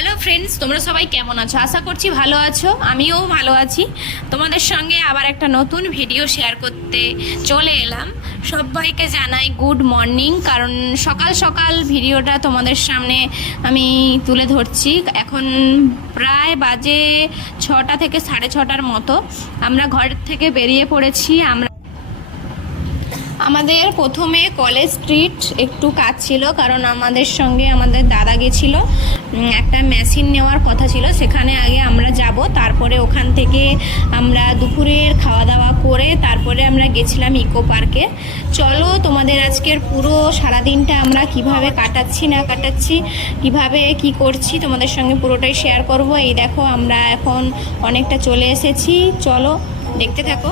Hello friends তোমরা সবাই কেমন আছো? আশা করছি ভালো আছো। আমিও ভালো আছি। তোমাদের সঙ্গে আবার একটা নতুন ভিডিও শেয়ার করতে চলে এলাম। সবাইকে জানাই গুড মর্নিং কারণ সকাল সকাল ভিডিওটা তোমাদের সামনে আমি তুলে ধরছি। এখন প্রায় বাজে ছটা থেকে সাড়ে ছটার মতো। আমরা ঘর থেকে বেরিয়ে পড়েছি। আমরা আমাদের প্রথমে কলেজ স্ট্রিট একটু কাজ ছিল, কারণ আমাদের সঙ্গে আমাদের দাদা গেছিল একটা মেশিন নেওয়ার কথা ছিল, সেখানে আগে আমরা যাব, তারপরে ওখান থেকে আমরা দুপুরের খাওয়া দাওয়া করে তারপরে আমরা গেছিলাম ইকো পার্কে। চলো, তোমাদের আজকের পুরো সারাদিনটা আমরা কীভাবে কাটাচ্ছি, না কাটাচ্ছি, কীভাবে কি করছি, তোমাদের সঙ্গে পুরোটাই শেয়ার করব। এই দেখো, আমরা এখন অনেকটা চলে এসেছি। চলো, দেখতে থাকো।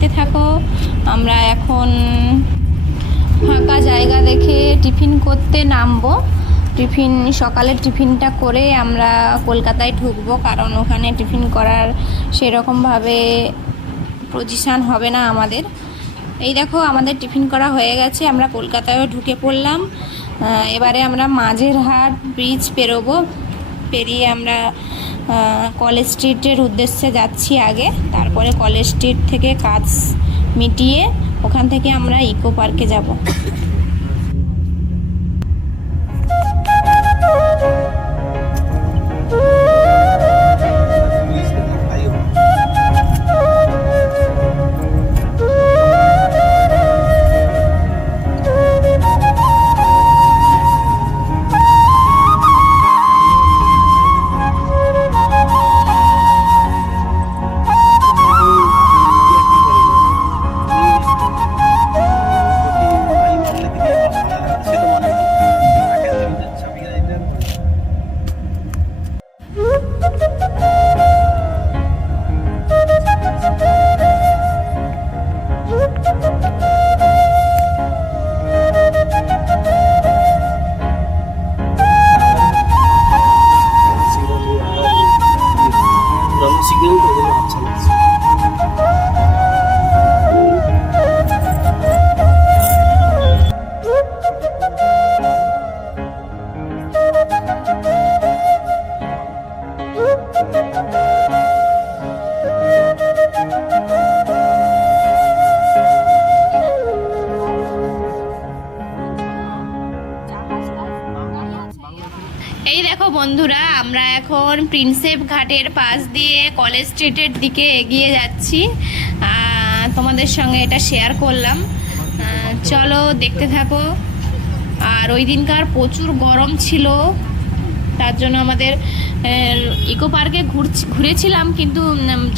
দেখতে থাকো। আমরা এখন ফাঁকা জায়গা দেখে টিফিন করতে নামবো। টিফিন, সকালের টিফিনটা করে আমরা কলকাতায় ঢুকবো, কারণ ওখানে টিফিন করার সেরকমভাবে পজিশান হবে না আমাদের। এই দেখো, আমাদের টিফিন করা হয়ে গেছে, আমরা কলকাতায়ও ঢুকে পড়লাম। এবারে আমরা মাঝের হাট ব্রিজ পেরোবো। পেরিয়ে আমরা কলেজ স্ট্রিটের উদ্দেশ্যে যাচ্ছি আগে। তারপরে কলেজ স্ট্রিট থেকে কাজ মিটিয়ে ওখান থেকে আমরা ইকো পার্কে যাব। এই দেখো বন্ধুরা, আমরা এখন প্রিন্সেপ ঘাটের পাশ দিয়ে কলেজ স্ট্রিটের দিকে এগিয়ে যাচ্ছি। তোমাদের সঙ্গে এটা শেয়ার করলাম। চলো দেখতে থাকো। আর ওই দিনকার প্রচুর গরম ছিল, তার জন্য আমাদের ইকো পার্কে ঘুরেছিলাম, কিন্তু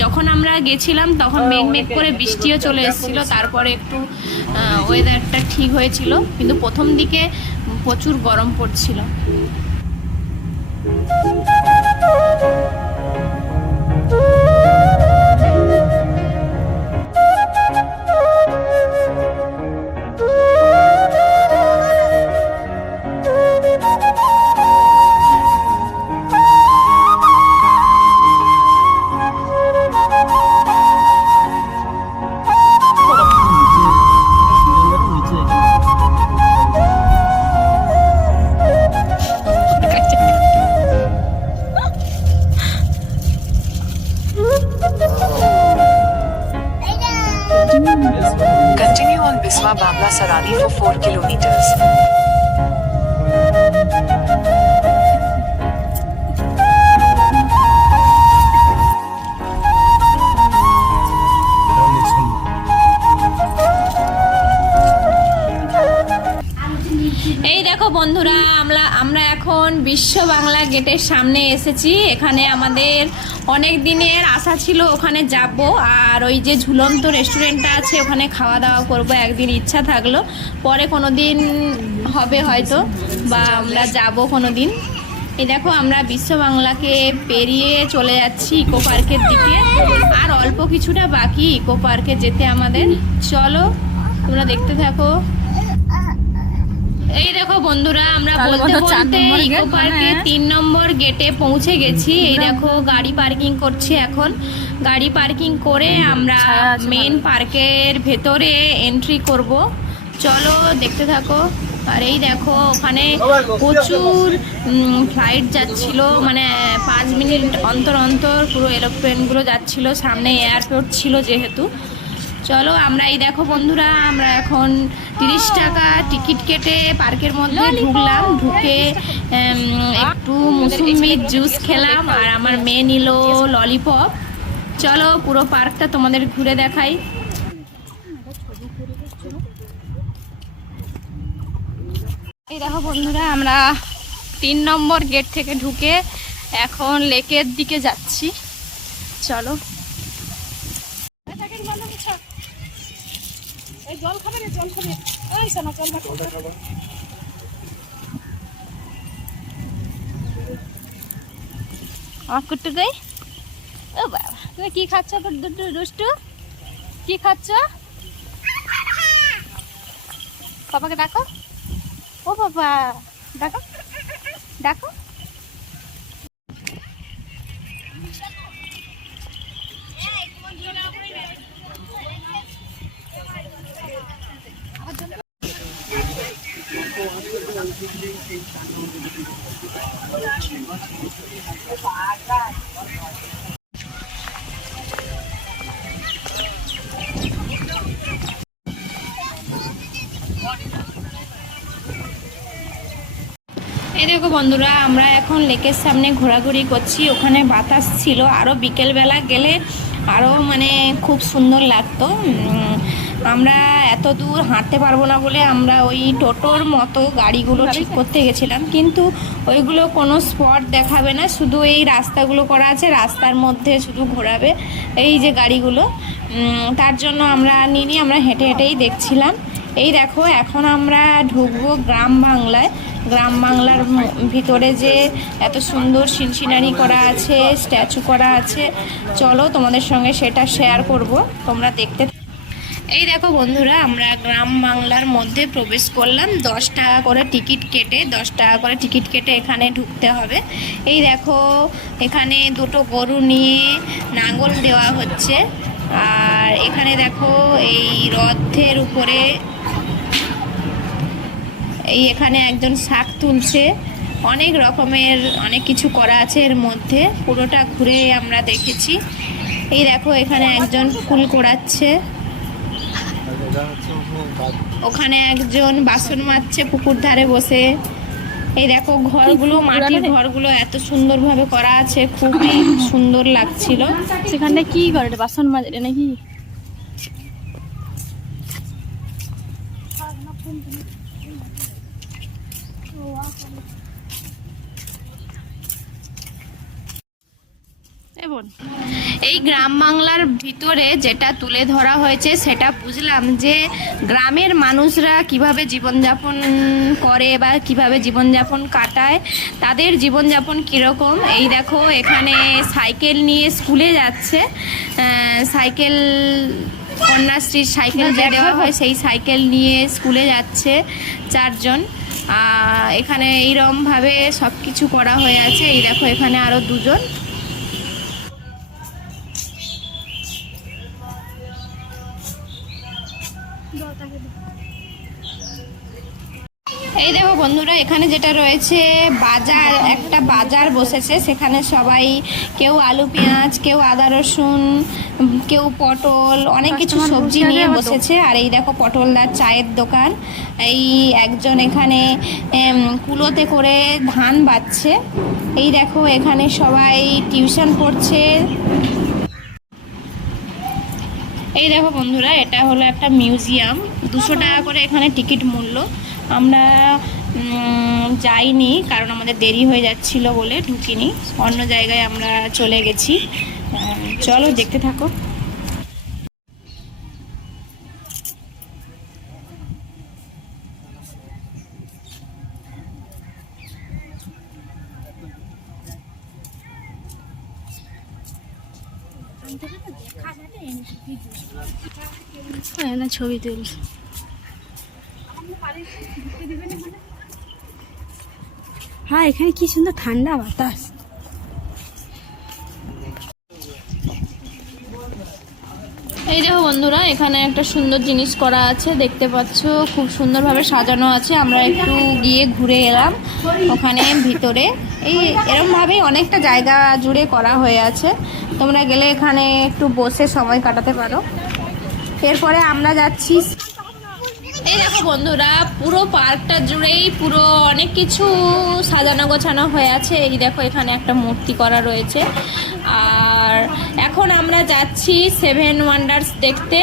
যখন আমরা গেছিলাম, তখন মেঘ মেঘ করে বৃষ্টিও চলে এসেছিল, তারপরে একটু ওয়েদারটা ঠিক হয়েছিল। কিন্তু প্রথম দিকে প্রচুর গরম পড়ছিল। Biswa Bangla Sarani for 4 kilometers. এই দেখো বন্ধুরা আমরা আমরা এখন বিশ্ব বাংলা গেটের সামনে এসেছি। এখানে আমাদের অনেক দিনের আশা ছিল ওখানে যাব। আর ওই যে ঝুলন্ত রেস্টুরেন্টটা আছে, ওখানে খাওয়া দাওয়া করব। একদিন ইচ্ছা থাকল। পরে কোনো দিন হবে হয়তো, বা আমরা যাব কোনো দিন এই দেখো, আমরা বিশ্ব বাংলাকে পেরিয়ে চলে যাচ্ছি ইকো পার্কের দিকে। আর অল্প কিছুটা বাকি ইকো পার্কে যেতে আমাদের। চলো, তোমরা দেখতে থাকো। এই দেখো বন্ধুরা আমরা বলতে বলতে ইকো পার্কে মানে- তিন নম্বর গেটে পৌঁছে গেছি। এই দেখো গাড়ি পার্কিং করছি এখন। গাড়ি পার্কিং করে আমরা মেন পার্কের ভেতরে এন্ট্রি করব। চলো দেখতে থাকো। আর এই দেখো ওখানে প্রচুর ফ্লাইট যাচ্ছিল। মানে পাঁচ মিনিট অন্তর অন্তর পুরো এরোপ্লেনগুলো যাচ্ছিল। সামনে এয়ারপোর্ট ছিল যেহেতু। চলো আমরা এই দেখো বন্ধুরা আমরা এখন তিরিশ টাকা টিকিট কেটে পার্কের মধ্যে ঢুকলাম ঢুকে একটু মুসুম্বির জুস খেলাম আর আমার মেয়ে নিল ললিপপ চলো পুরো পার্কটা তোমাদের ঘুরে দেখাই। এই দেখো বন্ধুরা আমরা তিন নম্বর গেট থেকে ঢুকে এখন লেকের দিকে যাচ্ছি। চলো। আমার কুট্টু গাই ও বাবা তুমি কি খাচ্ছ দুষ্টু দুষ্টু কি খাচ্ছ? পাপাকে ডাকো। ও বাবা ডাকো। ডাকো। এই দেখো বন্ধুরা, আমরা এখন লেকের সামনে ঘোরাঘুরি করছি। ওখানে বাতাস ছিল। আরও বিকেলবেলা গেলে আরও মানে খুব সুন্দর লাগতো। আমরা এত দূর হাঁটতে পারব না বলে আমরা ওই টোটোর মতো গাড়িগুলো ঠিক করতে গেছিলাম। কিন্তু ওইগুলো কোনো স্পট দেখাবে না, শুধু এই রাস্তাগুলো করা আছে, রাস্তার মধ্যে শুধু ঘোরাবে এই যে গাড়িগুলো। তার জন্য আমরা নিনি, আমরা হেঁটে হেঁটেই দেখছিলাম। এই দেখো, এখন আমরা ঢুকবো গ্রাম বাংলায়। গ্রাম বাংলার ভিতরে যে এত সুন্দর সিনসিনারি করা আছে, স্ট্যাচু করা আছে। চলো তোমাদের সঙ্গে সেটা শেয়ার করব, তোমরা দেখতে এই দেখো বন্ধুরা, আমরা গ্রাম বাংলার মধ্যে প্রবেশ করলাম। দশ টাকা করে টিকিট কেটে, দশ টাকা করে টিকিট কেটে এখানে ঢুকতে হবে। এই দেখো, এখানে দুটো গরু নিয়ে নাঙ্গল দেওয়া হচ্ছে। আর এখানে দেখো, এই রথের উপরে এই এখানে একজন শাক তুলছে। অনেক রকমের, অনেক কিছু করা আছে এর মধ্যে। পুরোটা ঘুরে আমরা দেখেছি। এই দেখো, এখানে একজন ফুল কোড়াচ্ছে। ওখানে একজন বাসন মারছে পুকুর ধারে বসে। এই দেখো ঘরগুলো মাটির ঘরগুলো এত সুন্দরভাবে করা আছে খুবই সুন্দর লাগছিল। সেখানে কি করে বাসন মাজে নাকি? এই গ্রাম বাংলার ভিতরে যেটা তুলে ধরা হয়েছে সেটা বুঝলাম যে গ্রামের মানুষরা কীভাবে জীবনযাপন করে বা কীভাবে জীবনযাপন কাটায় তাদের জীবনযাপন কীরকম? এই দেখো এখানে সাইকেল নিয়ে স্কুলে যাচ্ছে। সাইকেল কন্যাশ্রীর সাইকেল যে দেওয়া হয় সেই সাইকেল নিয়ে স্কুলে যাচ্ছে চারজন। এখানে এইরমভাবে সব কিছু করা হয়ে আছে। এই দেখো এখানে আরও দুজন। এই দেখো বন্ধুরা এখানে যেটা রয়েছে বাজার একটা বাজার বসেছে। সেখানে সবাই কেউ আলু পেঁয়াজ কেউ আদা রসুন কেউ পটল অনেক কিছু সবজি নিয়ে বসেছে। আর এই দেখো পটলদার চায়ের দোকান। এই একজন এখানে কুলোতে করে ধান বাচ্ছে এই দেখো এখানে সবাই টিউশন পড়ছে। এই দেখো বন্ধুরা, এটা হলো একটা মিউজিয়াম। দুশো টাকা করে এখানে টিকিট মূল্য। আমরা যাইনি, কারণ আমাদের দেরি হয়ে যাচ্ছিল বলে ঢুকিনি। অন্য জায়গায় আমরা চলে গেছি। চলো দেখতে থাকো হ্যাঁ না ছবি তুলছে। হ্যাঁ এখানে কি সুন্দর ঠান্ডা বাতাস। এই দেখো বন্ধুরা, এখানে একটা সুন্দর জিনিস করা আছে, দেখতে পাচ্ছ, খুব সুন্দরভাবে সাজানো আছে। আমরা একটু গিয়ে ঘুরে এলাম, ওখানে ভিতরে। এই এরমভাবেই অনেকটা জায়গা জুড়ে করা হয়ে আছে। তোমরা গেলে এখানে একটু বসে সময় কাটাতে পারো। এরপরে আমরা যাচ্ছি এই দেখো বন্ধুরা পুরো পার্কটা জুড়েই পুরো অনেক কিছু সাজানো গোছানো হয়ে আছে। এই দেখো এখানে একটা মূর্তি করা রয়েছে। আর এখন আমরা যাচ্ছি সেভেন ওয়ান্ডার্স দেখতে।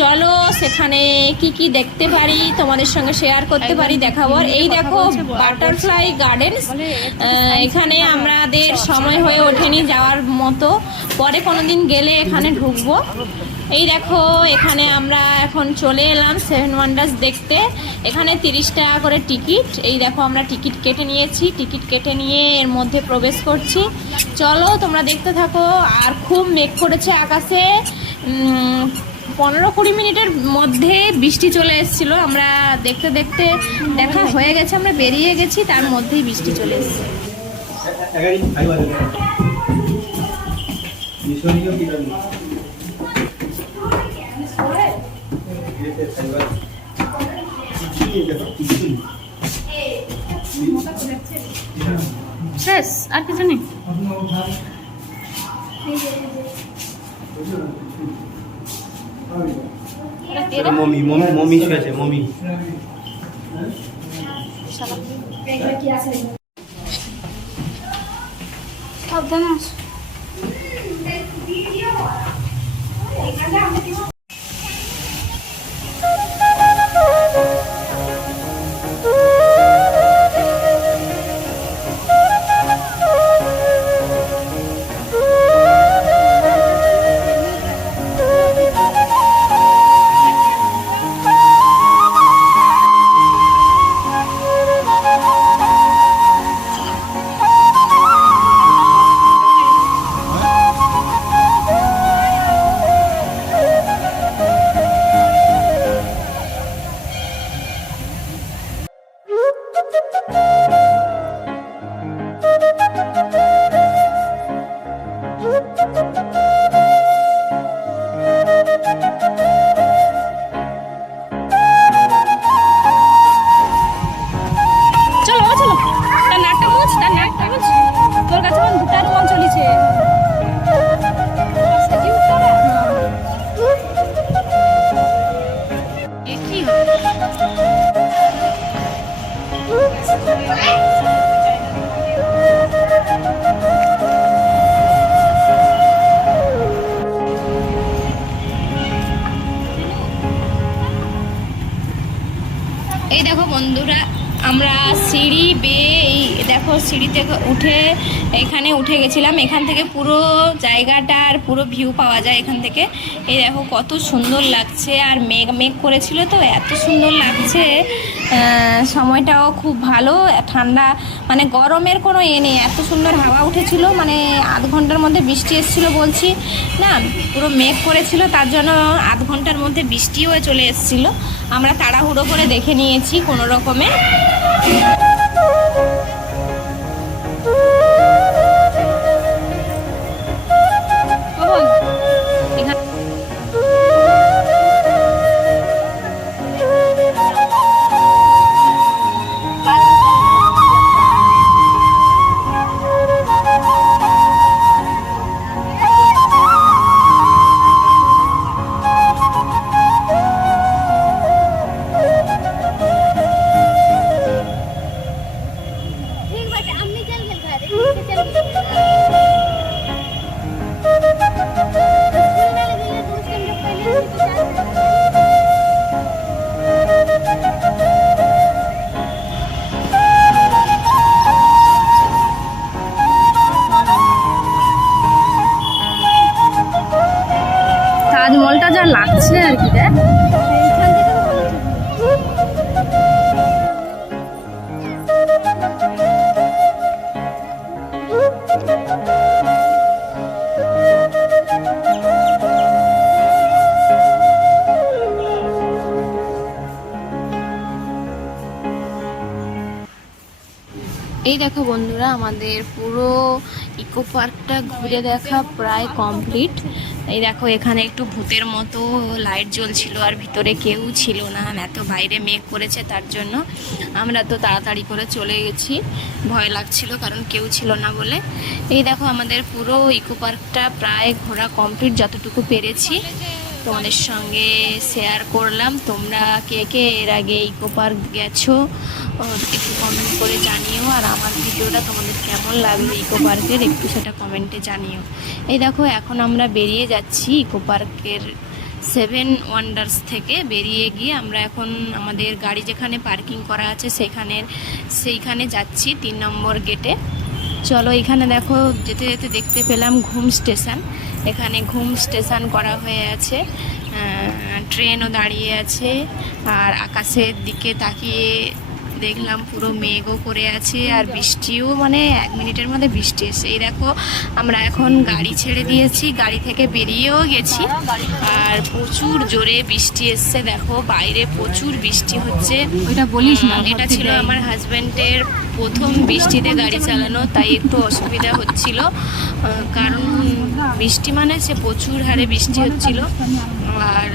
চলো সেখানে কি কি দেখতে পারি তোমাদের সঙ্গে শেয়ার করতে পারি দেখাবো। এই দেখো বাটারফ্লাই গার্ডেন্স এখানে আমাদের সময় হয়ে ওঠেনি যাওয়ার মতো। পরে কোনোদিন গেলে এখানে ঢুকবো। এই দেখো এখানে আমরা এখন চলে এলাম সেভেন ওয়ান্ডার্স দেখতে এখানে তিরিশ টাকা করে টিকিট এই দেখো আমরা টিকিট কেটে নিয়েছি টিকিট কেটে নিয়ে এর মধ্যে প্রবেশ করছি চলো তোমরা দেখতে থাকো আর খুব মেঘ করেছে আকাশে পনেরো কুড়ি মিনিটের মধ্যে বৃষ্টি চলে এসেছিল আমরা দেখতে দেখতে দেখা হয়ে গেছে আমরা বেরিয়ে গেছি তার মধ্যেই বৃষ্টি চলে এসেছে শেষ আর কিছু নেই। মমি মমি মমি শুয়েছে মমি। সাবধানে আস। সিঁড়িতে উঠে এখানে উঠে গেছিলাম। এখান থেকে পুরো জায়গাটার পুরো ভিউ পাওয়া যায় এখান থেকে। এই দেখো কত সুন্দর লাগছে আর মেঘ মেঘ করেছিল তো, এত সুন্দর লাগছে। সময়টাও খুব ভালো। ঠান্ডা মানে গরমের কোনো এ নেই। এত সুন্দর হাওয়া উঠেছিল মানে আধ ঘণ্টার মধ্যে বৃষ্টি এসেছিল বলছি। না, পুরো মেঘ করেছিল, তার জন্য আধ ঘণ্টার মধ্যে বৃষ্টিও চলে এসেছিল। আমরা তাড়াহুড়ো করে দেখে নিয়েছি কোনো রকমে। এই দেখো বন্ধুরা, আমাদের পুরো ইকো পার্কটা ঘুরে দেখা প্রায় কমপ্লিট এই দেখো, এখানে একটু ভূতের মতো লাইট জ্বলছিল আর ভিতরে কেউ ছিল না। এত বাইরে মেঘ করেছে তার জন্য আমরা তো তাড়াতাড়ি করে চলে গেছি। ভয় লাগছিল কারণ কেউ ছিল না বলে। এই দেখো, আমাদের পুরো ইকো পার্কটা প্রায় ঘোরা কমপ্লিট যতটুকু পেরেছি। তোমাদের সঙ্গে শেয়ার করলাম। তোমরা কে কে এর আগে ইকো পার্ক গেছো একটু কমেন্ট করে জানিও। আর আমার ভিডিওটা তোমাদের কেমন লাগল ইকো পার্কের একটু সেটা কমেন্টে জানিও। এই দেখো, এখন আমরা বেরিয়ে যাচ্ছি ইকো পার্কের সেভেন ওয়ান্ডার্স থেকে। বেরিয়ে গিয়ে আমরা এখন আমাদের গাড়ি যেখানে পার্কিং করা আছে, সেখানের, সেইখানে যাচ্ছি তিন নম্বর গেটে চলো এখানে দেখো যেতে যেতে দেখতে পেলাম ঘুম স্টেশন। এখানে ঘুম স্টেশন করা হয়ে আছে। ট্রেনও দাঁড়িয়ে আছে। আর আকাশের দিকে তাকিয়ে দেখলাম পুরো মেঘও করে আছে। আর বৃষ্টিও মানে এক মিনিটের মধ্যে বৃষ্টি এসে এই দেখো আমরা এখন গাড়ি ছেড়ে দিয়েছি। গাড়ি থেকে বেরিয়েও গেছি। আর প্রচুর জোরে বৃষ্টি এসছে। দেখো বাইরে প্রচুর বৃষ্টি হচ্ছে। ওইটা বলিস না, এটা ছিল আমার হাজব্যান্ডের প্রথম বৃষ্টিতে গাড়ি চালানো তাই একটু অসুবিধা হচ্ছিল। কারণ বৃষ্টি মানে সে প্রচুর হারে বৃষ্টি হচ্ছিল। আর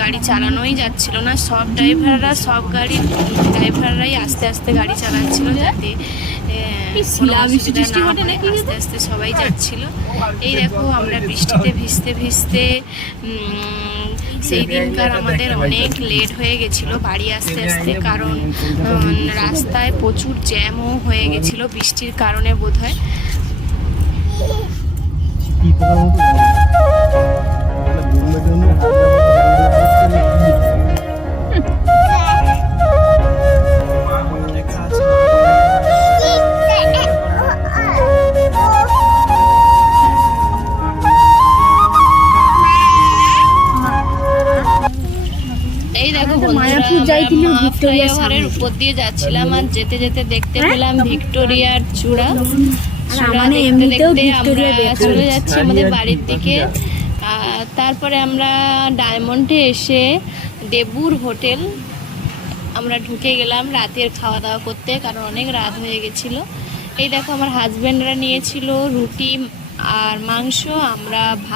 গাড়ি চালানোই যাচ্ছিল না। সব ড্রাইভাররা সব গাড়ির ড্রাইভাররাই আস্তে আস্তে গাড়ি চালাচ্ছিল যাতে? আস্তে আস্তে সবাই যাচ্ছিল। এই দেখো আমরা বৃষ্টিতে ভিজতে ভিজতে সেই দিনকার আমাদের অনেক লেট হয়ে গেছিল বাড়ি আসতে আসতে কারণ রাস্তায় প্রচুর জ্যামও হয়ে গেছিল বৃষ্টির কারণে বোধহয়। এই ফ্লাইওভারের সামনে। উপর দিয়ে যাচ্ছিলাম আর যেতে যেতে দেখতে হ্যাঁ? পেলাম ভিক্টোরিয়ার চূড়া চূড়া দেখতে দেখতে আমরা চলে যাচ্ছি আমাদের বাড়ির দিকে তারপরে আমরা ডায়মন্ডে এসে দেবুর হোটেল আমরা ঢুকে গেলাম রাতের খাওয়া দাওয়া করতে কারণ অনেক রাত হয়ে গেছিল এই দেখো আমার হাজব্যান্ডরা নিয়েছিল রুটি আর মাংস আমরা ভাত